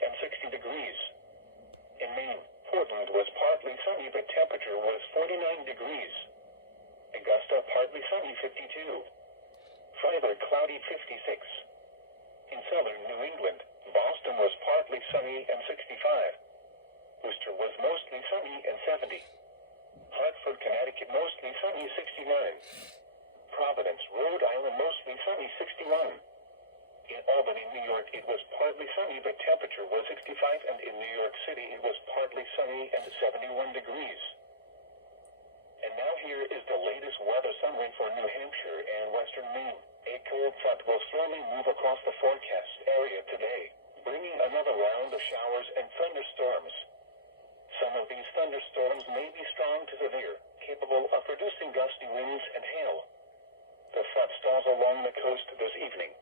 and 60 degrees. In Maine, Portland was partly sunny but temperature was 49 degrees. Augusta, partly sunny, 52. Freiburg, cloudy, 56. In southern New England, Boston was partly sunny and 65. Worcester was mostly sunny and 70. Hartford, Connecticut, mostly sunny, 69. Providence, Rhode Island, mostly sunny, 61. In Albany, New York, it was partly sunny but temperature was 65, and in New York City it was partly sunny and 71 degrees. And now here is the latest weather summary for New Hampshire and western Maine. A cold front will slowly move across the forecast area today, bringing another round of showers and thunderstorms. Some of these thunderstorms may be strong to severe, capable of producing gusty winds and hail. The front stalls along the coast this evening.